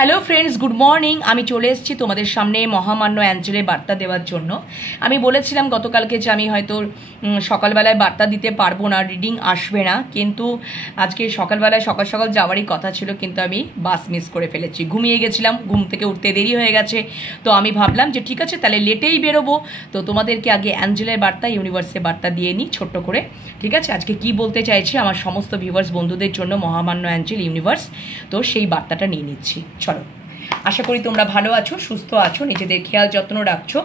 Hello friends, good morning. আমি চলে এসেছি তোমাদের সামনে মহামান্য অ্যাঞ্জেলের বার্তা দেওয়ার জন্য। আমি বলেছিলাম গতকালকে যে আমি হয়তো সকালবেলায় বার্তা দিতে পারবো না, রিডিং আসবে না, কিন্তু আজকে সকালবেলায় সকাল সকাল যাওয়ারই কথা ছিল, কিন্তু আমি বাস মিস করে ফেলেছি, ঘুমিয়ে গেছিলাম, ঘুম থেকে উঠতে দেরি হয়ে গেছে। তো আমি ভাবলাম যে ঠিক আছে, তাহলে লেটেই বেরোবো, তো তোমাদেরকে আগে অ্যাঞ্জেলের বার্তা, ইউনিভার্সের বার্তা দিয়ে নিই ছোট্ট করে। ঠিক আছে, আজকে কি বলতে চাইছি আমার সমস্ত ভিউয়ার্স বন্ধুদের জন্য মহামান্য অ্যাঞ্জেল ইউনিভার্স, তো সেই বার্তাটা নিয়ে নিচ্ছি। চলো, আশা করি তোমরা ভালো আছো, সুস্থ আছো, নিজেদের খেয়াল যত্ন রাখছো,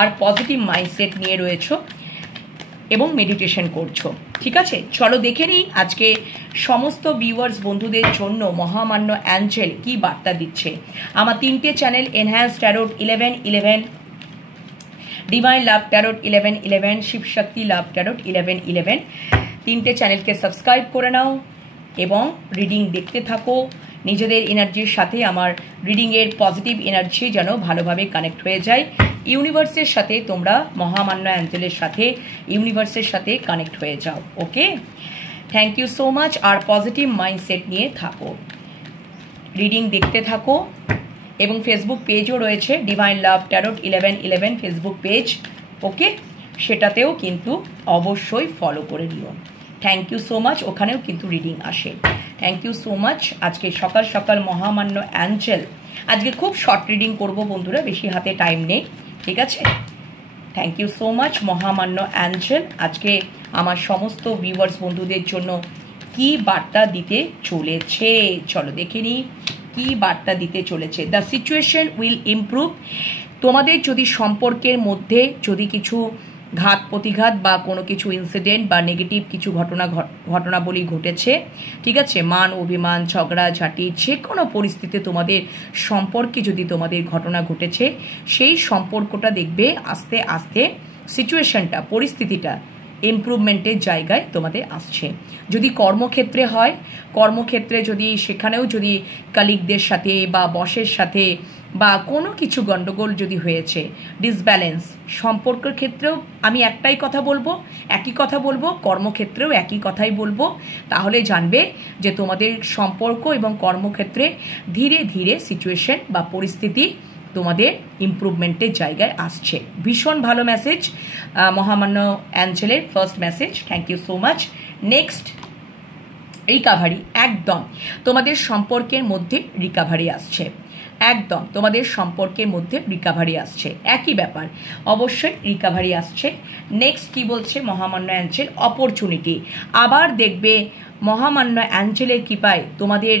আর পজিটিভ মাইন্ডসেট নিয়ে রয়েছো এবং মেডিটেশন করছো। ঠিক আছে, চলো দেখে নিই আজকে সমস্ত ভিউয়ার্স বন্ধুদের জন্য মহামান্য অ্যাঞ্জেল কি বার্তা দিচ্ছে। আমার 3টে channel, enhance tarot 1111, divine Love Tarot 1111, Shivshakti লাভ ট্যারোট 1111, 3টে চ্যানেলকে সাবস্ক্রাইব করে নাও এবং রিডিং দেখতে থাকো। নিজেদের এনার্জির সাথে আমার রিডিংয়ের পজিটিভ এনার্জি যেন ভালোভাবে কানেক্ট হয়ে যায়। ইউনিভার্সের সাথে তোমরা মহামান্য অ্যাঞ্জেলের সাথে, ইউনিভার্সের সাথে কানেক্ট হয়ে যাও। Okay, thank you so much. আর পজিটিভ মাইন্ডসেট নিয়ে থাকো, রিডিং দেখতে থাকো। এবং ফেসবুক পেজও রয়েছে, Divine Love Tarot 1111 Facebook page. Okay, সেটাতেও কিন্তু অবশ্যই ফলো করে নিও। থ্যাংক ইউ সো মাচ, ওখানেও কিন্তু রিডিং আসে। Thank you so much. আজকে সকাল সকাল মহামান্য অ্যাঞ্জেল, আজকে খুব শর্ট রিডিং করব বন্ধুরা, বেশি হাতে টাইম নেই। ঠিক আছে, থ্যাংক ইউ সো মাচ মহামান্য অ্যাঞ্জেল। আজকে আমার সমস্ত ভিউয়ার্স বন্ধুদের জন্য কি বার্তা দিতে চলেছে, চলো দেখে নিই কি বার্তা দিতে চলেছে। The situation will improve. তোমাদের যদি সম্পর্কের মধ্যে যদি কিছু ঘাত প্রতিঘাত বা কোনো কিছু ইনসিডেন্ট বা নেগেটিভ কিছু ঘটনাবলী ঘটেছে, ঠিক আছে, মান অভিমান, ঝগড়া ঝাঁটি, যে কোনো পরিস্থিতিতে তোমাদের সম্পর্কে যদি তোমাদের ঘটনা ঘটেছে, সেই সম্পর্কটা দেখবে আস্তে আস্তে সিচুয়েশনটা, পরিস্থিতিটা ইমপ্রুভমেন্টের জায়গায় তোমাদের আসছে। যদি কর্মক্ষেত্রে হয়, কর্মক্ষেত্রে যদি সেখানেও যদি কালিগদের সাথে বা বসের সাথে বা কোনো কিছু গণ্ডগোল যদি হয়েছে, ডিসব্যালেন্স, সম্পর্কের ক্ষেত্রেও আমি একটাই কথা বলবো, একই কথা বলবো, কর্মক্ষেত্রেও একই কথাই বলবো। তাহলে জানবে যে তোমাদের সম্পর্ক এবং কর্মক্ষেত্রে ধীরে ধীরে সিচুয়েশন বা পরিস্থিতি তোমাদের ইমপ্রুভমেন্টের জায়গায় আসছে। ভীষণ ভালো মেসেজ মহামান্য অ্যাঞ্জেলের first message. Thank you so much. Next, recovery. একদম তোমাদের সম্পর্কের মধ্যে রিকাভারি আসছে, একদম তোমাদের সম্পর্কের মধ্যে রিকাভারি আসছে, একই ব্যাপার, অবশ্যই রিকাভারি আসছে। নেক্সট কি বলছে মহামান্য অ্যাঞ্জেল? অপরচুনিটি। আবার দেখবে মহামান্য অ্যাঞ্জেলের কৃপায় তোমাদের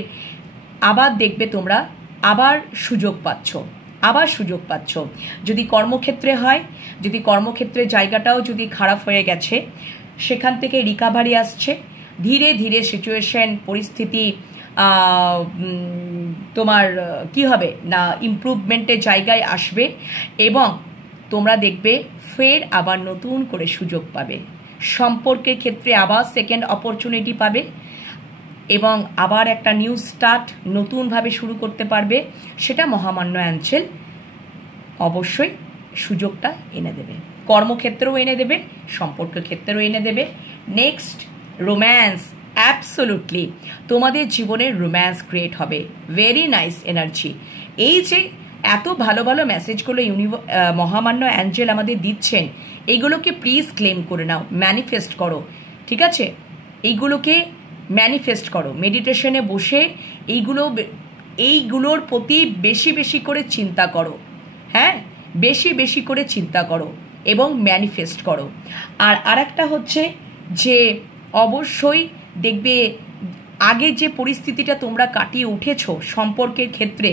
আবার দেখবে তোমরা আবার সুযোগ পাচ্ছ, আবার সুযোগ পাচ্ছ। যদি কর্মক্ষেত্রে হয়, যদি কর্মক্ষেত্রে জায়গাটাও যদি খারাপ হয়ে গেছে, সেখান থেকে রিকাভারি আসছে। ধীরে ধীরে সিচুয়েশন, পরিস্থিতি তোমার কি হবে না, ইমপ্রুভমেন্টের জায়গায় আসবে এবং তোমরা দেখবে ফের আবার নতুন করে সুযোগ পাবে। সম্পর্কের ক্ষেত্রে আবার সেকেন্ড অপরচুনিটি পাবে এবং আবার একটা নিউ স্টার্ট, নতুনভাবে শুরু করতে পারবে। সেটা মহামান্য অ্যাঞ্জেল অবশ্যই সুযোগটা এনে দেবে, কর্মক্ষেত্রেও এনে দেবে, সম্পর্কের ক্ষেত্রেও এনে দেবে। Next, romance. অ্যাবসোলুটলি তোমাদের জীবনে রোম্যান্স ক্রিয়েট হবে। Very nice energy. এই যে এত ভালো ভালো মেসেজগুলো মহামান্য অ্যাঞ্জেল আমাদের দিচ্ছেন, এইগুলোকে প্লিজ ক্লেম করে নাও, ম্যানিফেস্ট করো। ঠিক আছে, এইগুলোকে ম্যানিফেস্ট করো, মেডিটেশনে বসে এইগুলোর প্রতি বেশি বেশি করে চিন্তা করো। হ্যাঁ, বেশি বেশি করে চিন্তা করো এবং ম্যানিফেস্ট করো। আর আরেকটা হচ্ছে যে অবশ্যই দেখবে আগে যে পরিস্থিতিটা তোমরা কাটিয়ে উঠেছো সম্পর্কের ক্ষেত্রে,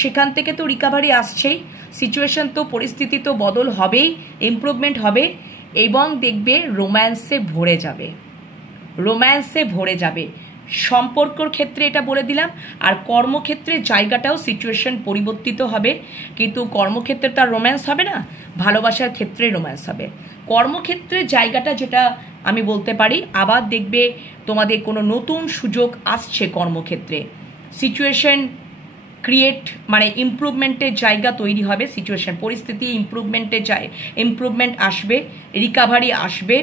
সেখান থেকে তো রিকাভারি আসছেই, সিচুয়েশন তো, পরিস্থিতি তো বদল হবেই, ইমপ্রুভমেন্ট হবে এবং দেখবে রোম্যান্সে ভরে যাবে, রোম্যান্সে ভরে যাবে। সম্পর্কর ক্ষেত্রে এটা বলে দিলাম। আর কর্মক্ষেত্রে জায়গাটাও সিচুয়েশন পরিবর্তিত হবে, কিন্তু কর্মক্ষেত্রে তার রোম্যান্স হবে না, ভালোবাসার ক্ষেত্রে রোম্যান্স হবে। কর্মক্ষেত্রে জায়গাটা যেটা আমি বলতে পারি, আবার দেখবে তোমাদের কোনো নতুন সুযোগ আসছে কর্মক্ষেত্রে, সিচুয়েশন ক্রিয়েট মানে ইমপ্রুভমেন্টের জায়গা তৈরি হবে, সিচুয়েশন পরিস্থিতি ইমপ্রুভমেন্ট আসবে, রিকাভারি আসবে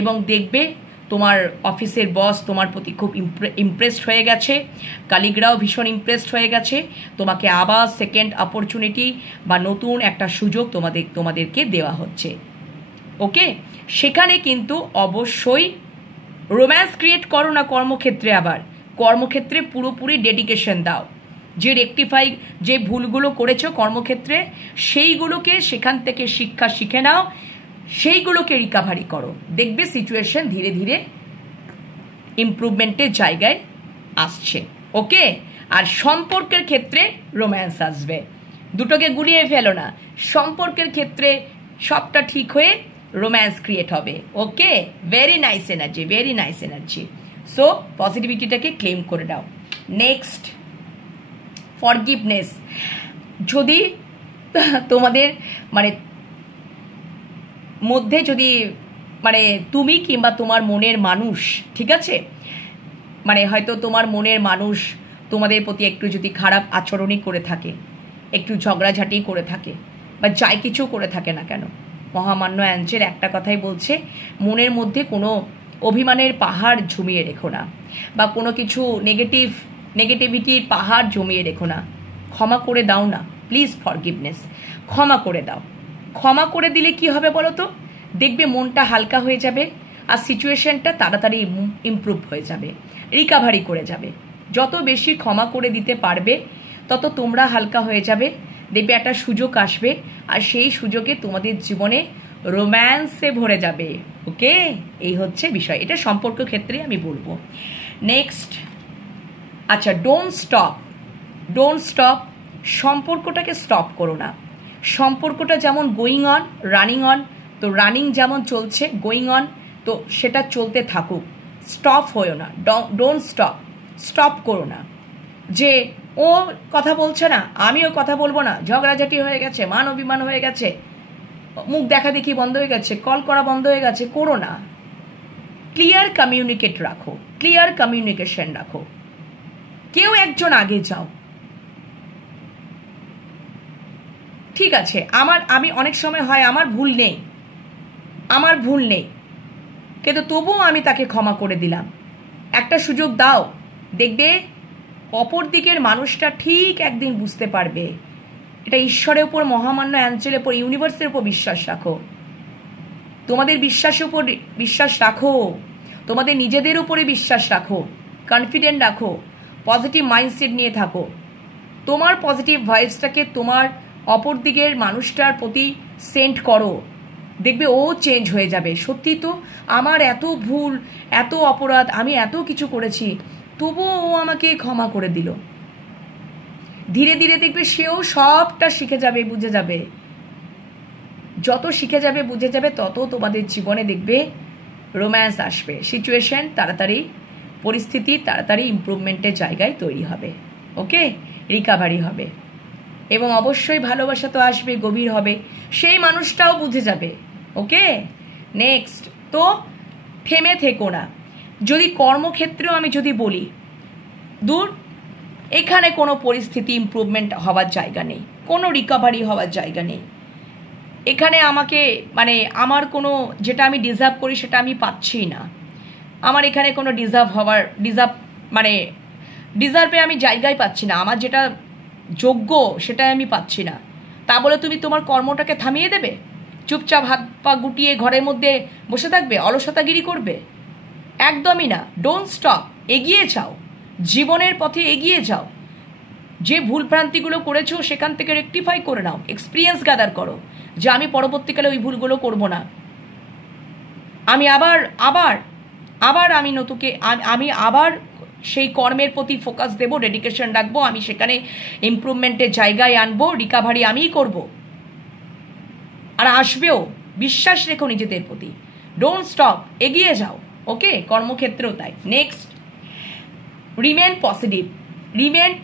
এবং দেখবে তোমার অফিসের বস তোমার প্রতি খুব ইমপ্রেসড হয়ে গেছে, কালিগরাও ভীষণ ইমপ্রেসড হয়ে গেছে, তোমাকে আবার সেকেন্ড অপরচুনিটি বা নতুন একটা সুযোগ তোমাদেরকে দেওয়া হচ্ছে। ওকে, সেখানে কিন্তু অবশ্যই রোম্যান্স ক্রিয়েট করো না কর্মক্ষেত্রে, আবার কর্মক্ষেত্রে পুরোপুরি ডেডিকেশন দাও। যে রেকটিফাই যে ভুলগুলো করেছো কর্মক্ষেত্রে সেইগুলোকে সেখান থেকে শিক্ষা শিখে নাও, সেইগুলোকে রিকাভারি করো, দেখবে সিচুয়েশন ধীরে ধীরে ইমপ্রুভমেন্টের জায়গায় আসছে। ওকে, আর সম্পর্কের ক্ষেত্রে রোম্যান্স আসবে, দুটোকে গুলিয়ে ফেলো না, সম্পর্কের ক্ষেত্রে সবটা ঠিক হয়ে রোম্যান্স ক্রিয়েট হবে। Okay, very nice energy, very nice energy. So পজিটিভিটিটাকে ক্লেম করে দাও। Next, forgiveness. যদি তোমাদের মানে মধ্যে যদি মানে তুমি কিংবা তোমার মনের মানুষ, ঠিক আছে, মানে হয়তো তোমার মনের মানুষ তোমাদের প্রতি একটু যদি খারাপ আচরণই করে থাকে, একটু ঝগড়াঝাটি করে থাকে বা যাই কিছু করে থাকে না কেন, মহামান্য অ্যাঞ্জেল একটা কথাই বলছে, মনের মধ্যে কোনো অভিমানের পাহাড় জমিয়ে রেখো না, বা কোনো কিছু নেগেটিভিটির পাহাড় জমিয়ে রেখো না, ক্ষমা করে দাও না প্লিজ। ফরগিভনেস, ক্ষমা করে দাও। ক্ষমা করে দিলে কি হবে বলো তো, দেখবে মনটা হালকা হয়ে যাবে আর সিচুয়েশনটা তাড়াতাড়ি ইমপ্রুভ হয়ে যাবে, রিকাভারি করে যাবে। যত বেশি ক্ষমা করে দিতে পারবে তত তোমরা হালকা হয়ে যাবে, দেখবে একটা সুযোগ আসবে আর সেই সুযোগে তোমাদের জীবনে রোম্যান্সে ভরে যাবে। ওকে, এই হচ্ছে বিষয়, এটা সম্পর্ক ক্ষেত্রে আমি বলবো। নেক্সট, আচ্ছা, ডোন্ট স্টপ, সম্পর্কটাকে স্টপ করো না। সম্পর্কটা যেমন গোয়িং অন, রানিং অন, তো রানিং যেমন চলছে, গোয়িং অন, তো সেটা চলতে থাকুক, স্টপ হয়েও না। ডোন্ট স্টপ করো না, যে ও কথা বলছে না আমিও কথা বলবো না, ঝগড়াঝাটি হয়ে গেছে, মান অভিমান হয়ে গেছে, মুখ দেখা দেখি বন্ধ হয়ে গেছে, কল করা বন্ধ হয়ে গেছে, করো না। ক্লিয়ার কমিউনিকেশন রাখো, কেউ একজন আগে যাও। ঠিক আছে, আমি অনেক সময় হয় আমার ভুল নেই, কিন্তু তবুও আমি তাকে ক্ষমা করে দিলাম, একটা সুযোগ দাও, দেখবে অপর দিকের মানুষটা ঠিক একদিন বুঝতে পারবে। এটা ঈশ্বরের উপর, মহামান্য অ্যাঞ্জেলের উপর, ইউনিভার্সের উপর বিশ্বাস রাখো, তোমাদের বিশ্বাসের উপর বিশ্বাস রাখো, তোমাদের নিজেদের উপরে বিশ্বাস রাখো, কনফিডেন্ট রাখো, পজিটিভ মাইন্ডসেট নিয়ে থাকো, তোমার পজিটিভ ভাইবসটাকে তোমার অপর দিকের মানুষটার প্রতি সেন্ড করো, দেখবে ও চেঞ্জ হয়ে যাবে। সত্যি তো, আমার এত ভুল, এত অপরাধ, আমি এত কিছু করেছি, তবুও ও আমাকে ক্ষমা করে দিল। ধীরে ধীরে দেখবে সেও সবটা শিখে যাবে, বুঝে যাবে। যত শিখে যাবে, বুঝে যাবে, তত তোমাদের জীবনে দেখবে রোম্যান্স আসবে, সিচুয়েশন তাড়াতাড়ি, পরিস্থিতি তাড়াতাড়ি ইমপ্রুভমেন্টের জায়গায় তৈরি হবে। ওকে, রিকাভারি হবে, এবং অবশ্যই ভালোবাসা তো আসবে, গভীর হবে, সেই মানুষটাও বুঝে যাবে। ওকে, নেক্সট, তো থেমে থেকো না। যদি কর্মক্ষেত্রেও আমি যদি বলি, দূর, এখানে কোনো পরিস্থিতি ইমপ্রুভমেন্ট হওয়ার জায়গা নেই, কোনো রিকভারি হওয়ার জায়গা নেই, এখানে আমাকে মানে আমার কোনো যেটা আমি ডিজার্ভ করি সেটা আমি পাচ্ছি না, আমার এখানে কোনো ডিজার্ভে আমি জায়গায় পাচ্ছি না, আমার যেটা যোগ্য সেটাই আমি পাচ্ছি না। তা বলে তুমি তোমার কর্মটাকে থামিয়ে দেবে, চুপচাপ হাত পা গুটিয়ে ঘরের মধ্যে বসে থাকবে, অলসতাগিরি করবে? একদমই না। ডোন্ট স্টপ, এগিয়ে যাও, জীবনের পথে এগিয়ে যাও। যে ভুলভ্রান্তিগুলো করেছো সেখান থেকে রেকটিফাই করে নাও, এক্সপিরিয়েন্স গ্যাদার করো যে আমি পরবর্তীকালে ওই ভুলগুলো করব না, আমি আবার আমি আবার সেই কর্মের প্রতি ফোকাস দেব, ডেডিকেশন রাখবো, আমি সেখানে ইমপ্রুভমেন্টের জায়গায় আনবো, রিকাভারি আমিই করব, আর আসবেও। বিশ্বাস রেখো নিজেদের প্রতি, ডোন্ট স্টপ, এগিয়ে যাও। ওকে, কর্মক্ষেত্রেও তাই। নেক্সট, রিমেন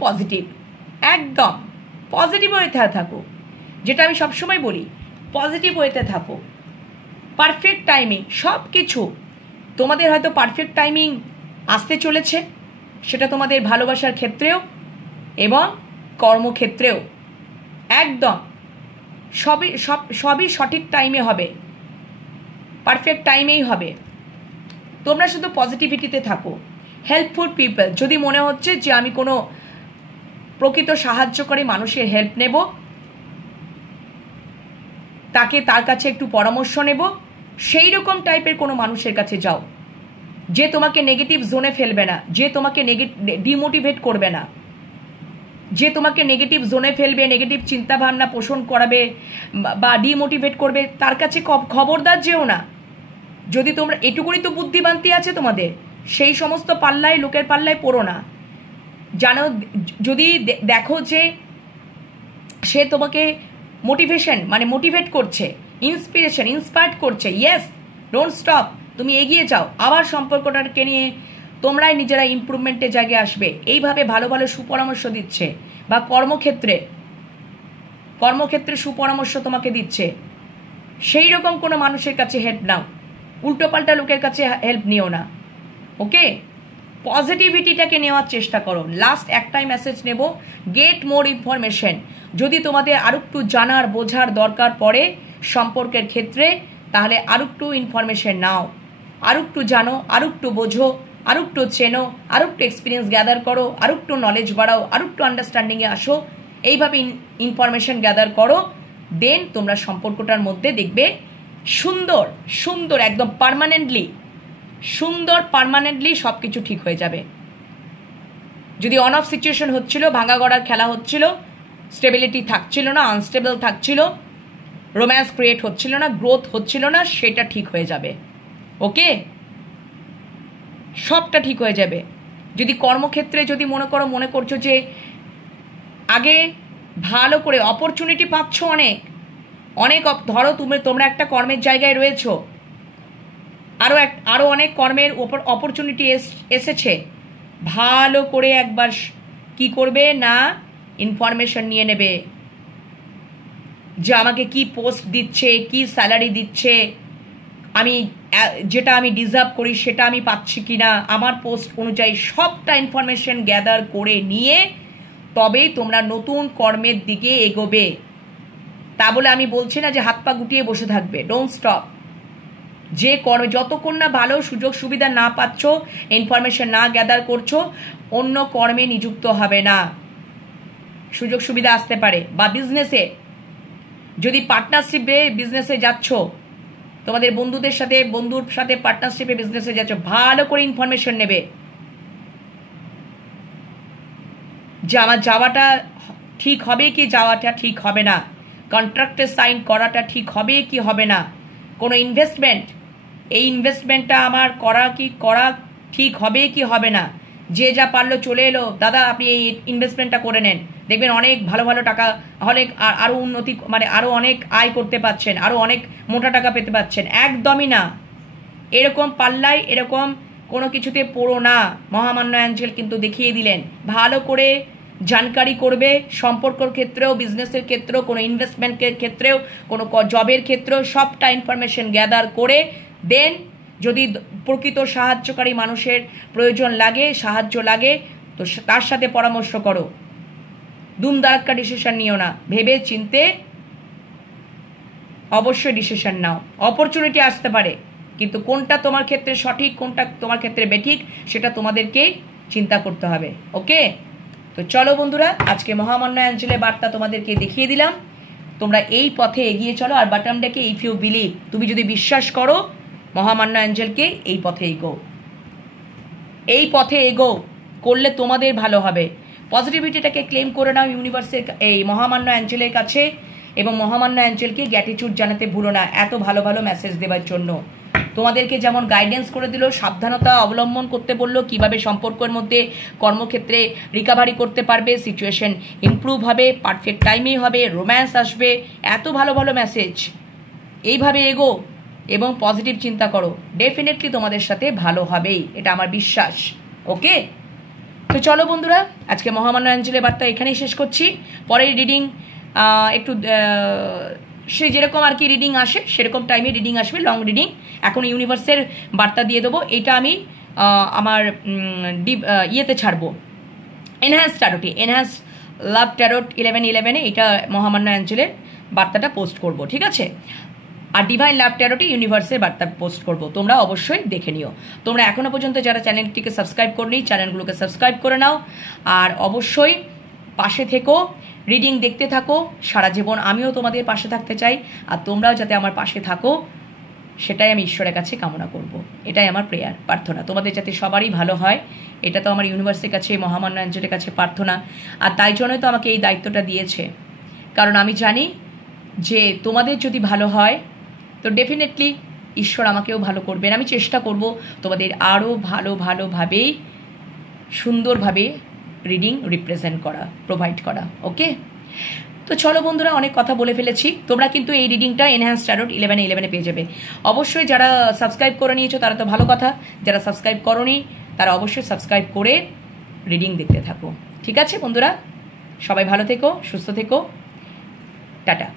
পজিটিভ, একদম পজিটিভ ওয়েতে থাকো, যেটা আমি সবসময় বলি, পজিটিভ ওয়েতে থাকো। পারফেক্ট টাইমিং, সব কিছু তোমাদের হয়তো পারফেক্ট টাইমিং আসতে চলেছে, সেটা তোমাদের ভালোবাসার ক্ষেত্রেও এবং কর্মক্ষেত্রেও একদম সবই সঠিক টাইমে হবে, পারফেক্ট টাইমেই হবে। তোমরা শুধু পজিটিভিটিতে থাকো। হেল্পফুল পিপল, যদি মনে হচ্ছে যে আমি কোনো প্রকৃত সাহায্যকারী মানুষের হেল্প নেব, তার কাছে একটু পরামর্শ নেব, সেই রকম টাইপের কোনো মানুষের কাছে যাও, যে তোমাকে নেগেটিভ জোনে ফেলবে না, যে তোমাকে ডিমোটিভেট করবে না, যে তোমাকে নেগেটিভ জোনে ফেলবে, নেগেটিভ চিন্তাভাবনা পোষণ করাবে বা ডিমোটিভেট করবে, তার কাছে খবরদার যেও না। যদি তোমরা এটুকুনি তো বুদ্ধিমান্তি আছে তোমাদের, সেই সমস্ত পাল্লায়, লোকের পাল্লায় পড়ো না। জানো, যদি দেখো যে সে তোমাকে মোটিভেট করছে, ইন্সপায়ার্ড করছে, ইয়েস, ডোন্ট স্টপ, তুমি এগিয়ে যাও, আবার সম্পর্কটাকে নিয়ে তোমরাই নিজেরা ইমপ্রুভমেন্টের জায়গায় আসবে। এইভাবে ভালো ভালো সুপরামর্শ দিচ্ছে, বা কর্মক্ষেত্রে সুপরামর্শ তোমাকে দিচ্ছে, সেই রকম কোনো মানুষের কাছে হেল্প নাও, উল্টোপাল্টা লোকের কাছে হেল্প নিও না। ওকে, পজিটিভিটিটাকে নেওয়ার চেষ্টা করো। লাস্ট একটাই মেসেজ নেব, গেট মোর ইনফরমেশন। যদি তোমাদের আরো একটু জানার বোঝার দরকার পড়ে সম্পর্কের ক্ষেত্রে, তাহলে আরো একটু ইনফরমেশন নাও, আরো একটু জানো, আরো একটু বোঝো, আরো একটু চেনো, আরো একটু এক্সপিরিয়েন্স গ্যাদার করো, আরো একটু নলেজ বাড়াও, আরো একটু আন্ডারস্ট্যান্ডিংয়ে আসো। এইভাবে ইনফরমেশন গ্যাদার করো, দেন তোমরা সম্পর্কটার মধ্যে দেখবে সুন্দর একদম পার্মানেন্টলি সব কিছু ঠিক হয়ে যাবে। যদি অন অফ সিচুয়েশন হচ্ছিল, ভাঙা গড়ার খেলা হচ্ছিল, স্টেবিলিটি থাকছিল না, আনস্টেবল থাকছিল, রোম্যান্স ক্রিয়েট হচ্ছিল না, গ্রোথ হচ্ছিল না, সেটা ঠিক হয়ে যাবে। ওকে, সবটা ঠিক হয়ে যাবে। যদি কর্মক্ষেত্রে যদি মনে করছো যে আগে ভালো করে অপরচুনিটি পাচ্ছ, অনেক ধরো তোমরা একটা কর্মের জায়গায় রয়েছো, আরো অনেক কর্মের অপরচুনিটি এসেছে, ভালো করে একবার কি করবে না, ইনফরমেশন নিয়ে নেবে যে আমাকে কি পোস্ট দিচ্ছে, কি স্যালারি দিচ্ছে, যেটা আমি ডিজার্ভ করি সেটা আমি পাচ্ছি কিনা, আমার পোস্ট অনুযায়ী সবটা ইনফরমেশন গ্যাদার করে নিয়ে তবেই তোমরা নতুন কর্মের দিকে এগোবে। তা বলে আমি বলছি না যে হাত পা গুটিয়ে বসে থাকবে, ডোন্ট স্টপ। যে কর্মে যতক্ষণ না ভালো সুযোগ সুবিধা না পাচ্ছ, ইনফরমেশন না গ্যাদার করছো, অন্য কর্মে নিযুক্ত হবে না। সুযোগ সুবিধা আসতে পারে, বা বিজনেসে যদি পার্টনারশিপে বিজনেসে যাচ্ছ, তোমাদের বন্ধুর সাথে পার্টনারশিপে বিজনেসে যাচ্ছ, ভালো করে ইনফরমেশন নেবে যে আমার যাওয়াটা ঠিক হবে কি যাওয়াটা ঠিক হবে না, কন্ট্রাক্টে সাইন করাটা ঠিক হবে কি হবে না, কোনো এই ইনভেস্টমেন্টটা আমার করা ঠিক হবে কি হবে না। যে যা পারলো চলে এলো, দাদা আপনি এই ইনভেস্টমেন্টটা করে নেন, দেখবেন অনেক ভালো টাকা, অনেক আরো উন্নতি, আরো অনেক আয় করতে পারছেন, আরো অনেক মোটা টাকা পেতে পারছেন। একদমই না, এরকম পাল্লায় এরকম কোনো কিছুতে পড়ো না। মহামান্য অ্যাঞ্জেল কিন্তু দেখিয়ে দিলেন, ভালো করে জানকারি করবে, সম্পর্কের ক্ষেত্রেও, বিজনেসের ক্ষেত্রেও, কোনো ইনভেস্টমেন্টের ক্ষেত্রেও, কোনো জবের ক্ষেত্রেও, সবটা ইনফরমেশন গ্যাদার করে দেন। যদি প্রকৃত সাহায্যকারী মানুষের প্রয়োজন লাগে, সাহায্য লাগে, তো তার সাথে পরামর্শ করো। দুমদারাক্কা ডিসিশন নিও না, ভেবে চিনতে অবশ্যই ডিসিশন নাও। অপরচুনিটি আসতে পারে, কিন্তু কোনটা তোমার ক্ষেত্রে সঠিক, কোনটা তোমার ক্ষেত্রে বেঠিক, সেটা তোমাদেরকে চিন্তা করতে হবে। ওকে, তো চলো বন্ধুরা, আজকে মহামান্য অ্যাঞ্জেলের বার্তা তোমাদেরকে দেখিয়ে দিলাম, তোমরা এই পথে এগিয়ে চলো। আর বাটম ডেকে ইফ ইউ বিলিভ, তুমি যদি বিশ্বাস করো মহামান্য অ্যাঞ্জেলকে, এই পথে এগো করলে তোমাদের ভালো হবে। পজিটিভিটিটাকে ক্লেম করে নাও ইউনিভার্সের, এই মহামান্য অ্যাঞ্জেলের কাছে, এবং মহামান্য অ্যাঞ্জেলকে গ্র্যাটিটিউড জানাতে ভুলো না এত ভালো মেসেজ দেওয়ার জন্য। তোমাদেরকে যেমন গাইডেন্স করে দিল, সাবধানতা অবলম্বন করতে বললো, কিভাবে সম্পর্কের মধ্যে কর্মক্ষেত্রে রিকভারি করতে পারবে, সিচুয়েশন ইমপ্রুভ হবে, পারফেক্ট টাইমেই হবে, রোম্যান্স আসবে, এত ভালো মেসেজ। এইভাবে এগো এবং পজিটিভ চিন্তা করো, ডেফিনেটলি তোমাদের সাথে ভালো হবেই, এটা আমার বিশ্বাস। ওকে, তো চলো বন্ধুরা, আজকে মহামান্য অ্যাঞ্জেলের বার্তা এখানেই শেষ করছি। পরের রিডিং একটু সে যেরকম আর কি রিডিং আসে সেরকম টাইমে রিডিং আসবে, লং রিডিং। এখন ইউনিভার্সের বার্তা দিয়ে দেবো, এটা আমি আমার ইয়েতে ছাড়বো, এনহ্যান্স লাভ ট্যারোট 1111-এ এটা মহামান্য অ্যাঞ্জেলের বার্তাটা পোস্ট করব, ঠিক আছে? আর ডিভাইন লাভ ট্যারোটি ইউনিভার্সের বার্তা পোস্ট করব, তোমরা অবশ্যই দেখে নিও। তোমরা এখনো পর্যন্ত যারা চ্যানেলটিকে সাবস্ক্রাইব করনি, চ্যানেলগুলোকে সাবস্ক্রাইব করে নাও। আর অবশ্যই পাশে থেকো, রিডিং দেখতে থাকো। সারা জীবন আমিও তোমাদের পাশে থাকতে চাই, আর তোমরাও যাতে আমার পাশে থাকো সেটাই আমি ঈশ্বরের কাছে কামনা করব। এটাই আমার প্রেয়ার, প্রার্থনা, তোমাদের যাতে সবারই ভালো হয়। এটা তো আমার ইউনিভার্সের কাছে, মহামান্য অ্যাঞ্জেলের কাছে প্রার্থনা। আর তাই জন্যই তো আমাকে এই দায়িত্বটা দিয়েছে, কারণ আমি জানি যে তোমাদের যদি ভালো হয় তো ডেফিনেটলি ঈশ্বর আমাকেও ভালো করবেন। আমি চেষ্টা করব তোমাদের আরও ভালোভাবেই সুন্দরভাবে রিডিং রিপ্রেজেন্ট করা, প্রোভাইড করা। ওকে, তো চলো বন্ধুরা, অনেক কথা বলে ফেলেছি। তোমরা কিন্তু এই রিডিংটা এনহ্যান্স ট্যারোট 11-11 পেয়ে যাবে। অবশ্যই যারা সাবস্ক্রাইব করে নিয়েছো তারা তো ভালো কথা, যারা সাবস্ক্রাইব করোনি তারা অবশ্যই সাবস্ক্রাইব করে রিডিং দেখতে থাকো। ঠিক আছে বন্ধুরা, সবাই ভালো থেকো, সুস্থ থেকো, টাটা।